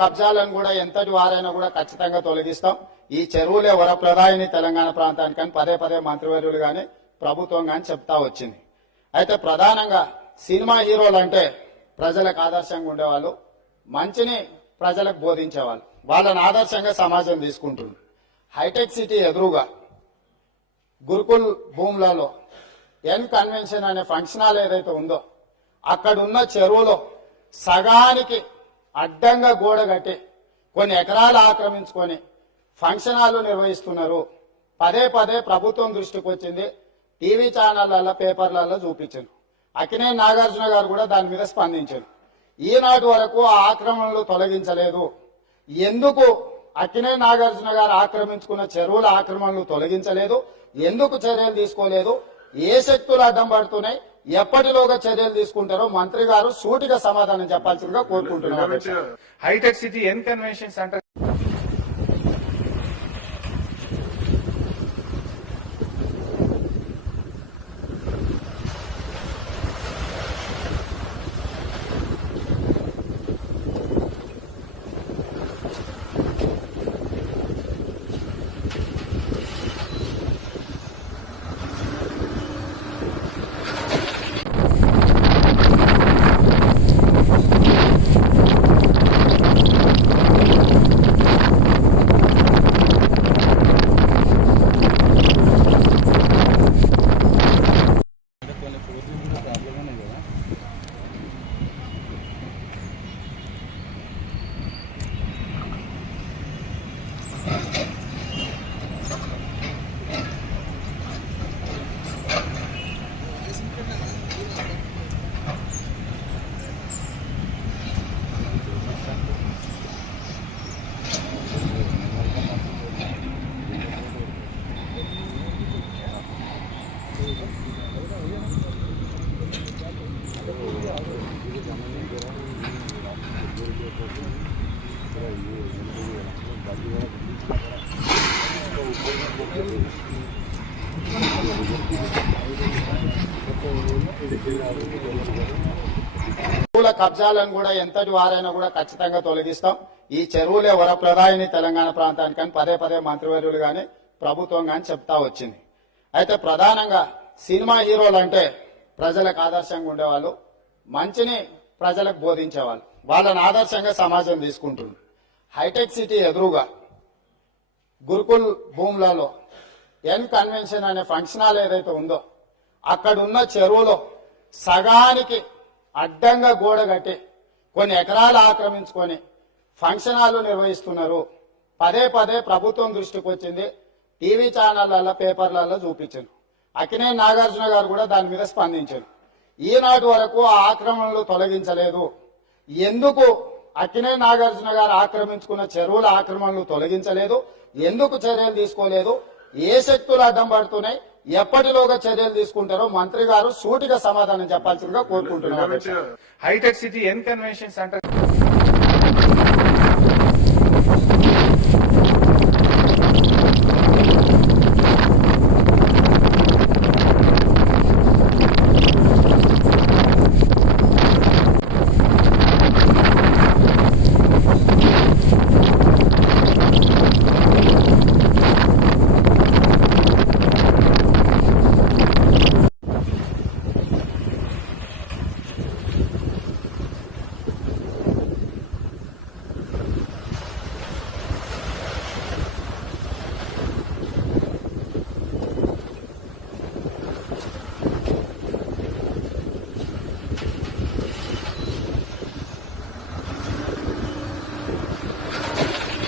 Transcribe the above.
కబ్జాలను కూడా ఎంతటి వారైనా కూడా ఖచ్చితంగా తొలగిస్తాం. ఈ చెరువులే వరప్రదాయిని తెలంగాణ ప్రాంతానికని పదే పదే మంత్రివర్యులు గాని ప్రభుత్వం గాని చెప్తా వచ్చింది. అయితే ప్రధానంగా సినిమా హీరోలు అంటే ప్రజలకు ఆదర్శంగా ఉండేవాళ్ళు, మంచిని ప్రజలకు బోధించేవాళ్ళు, వాళ్ళని ఆదర్శంగా సమాజం తీసుకుంటుంది. హైటెక్ సిటీ ఎదురుగా గురుకుల్ భూములలో ఎన్ కన్వెన్షన్ అనే ఫంక్షన్ హాల్ ఏదైతే ఉందో అక్కడున్న చెరువులో సగానికి అడ్డంగా గోడ కట్టి కొన్ని ఎకరాలు ఆక్రమించుకొని ఫంక్షన్ హాల్ నిర్వహిస్తున్నారు. పదే పదే ప్రభుత్వం దృష్టికి వచ్చింది, టీవీ ఛానళ్లలో పేపర్లలో చూపించారు. అక్కినేని నాగార్జున గారు కూడా దాని మీద స్పందించారు. ఈనాటి వరకు ఆ ఆక్రమణలు తొలగించలేదు. ఎందుకు అక్కినేని నాగార్జున గారు ఆక్రమించుకున్న చెరువుల ఆక్రమణలు తొలగించలేదు? ఎందుకు చర్యలు తీసుకోలేదు? ఏ శక్తులు అడ్డం పడుతున్నాయి? ఎప్పటిలోగా చర్యలు తీసుకుంటారో మంత్రి గారు సూటిగా సమాధానం చెప్పాల్సిందిగా కోరుకుంటున్నారు. హైటెక్ సిటీ ఎన్ కన్వెన్షన్ సెంటర్ చెరువుల కబ్జాలను కూడా ఎంతటి వారైనా కూడా ఖచ్చితంగా తొలగిస్తాం. ఈ చెరువులే వరప్రదాయిని తెలంగాణ ప్రాంతానికని పదే పదే మంత్రివర్యులు గాని ప్రభుత్వం గాని చెప్తా వచ్చింది. అయితే ప్రధానంగా సినిమా హీరోలు అంటే ప్రజలకు ఆదర్శంగా ఉండేవాళ్ళు, మంచిని ప్రజలకు బోధించేవాళ్ళు, వాళ్ళని ఆదర్శంగా సమాజం తీసుకుంటుంది. హైటెక్ సిటీ ఎదురుగా గురుకుల్ భూములలో ఎన్ కన్వెన్షన్ అనే ఫంక్షన్ హాల్ ఏదైతే ఉందో అక్కడున్న చెరువులో సగానికి అడ్డంగా గోడ కట్టి కొన్ని ఎకరాలు ఆక్రమించుకొని ఫంక్షన్ హాల్ నిర్వహిస్తున్నారు. పదే పదే ప్రభుత్వం దృష్టికి వచ్చింది, టీవీ ఛానళ్లలో పేపర్లలో చూపించారు. అక్కినేని నాగార్జున గారు కూడా దాని మీద స్పందించారు. ఈనాటి వరకు ఆ ఆక్రమణలు తొలగించలేదు. ఎందుకు అక్కినేని నాగార్జున గారు ఆక్రమించుకున్న చెరువుల ఆక్రమణలు తొలగించలేదు? ఎందుకు చర్యలు తీసుకోలేదు? ఏ శక్తులు అడ్డం పడుతున్నాయి? ఎప్పటిలోగా చర్యలు తీసుకుంటారో మంత్రి గారు సూటిగా సమాధానం చెప్పాల్సిందిగా కోరుకుంటున్నారు. హైటెక్ సిటీ ఎన్ కన్వెన్షన్ సెంటర్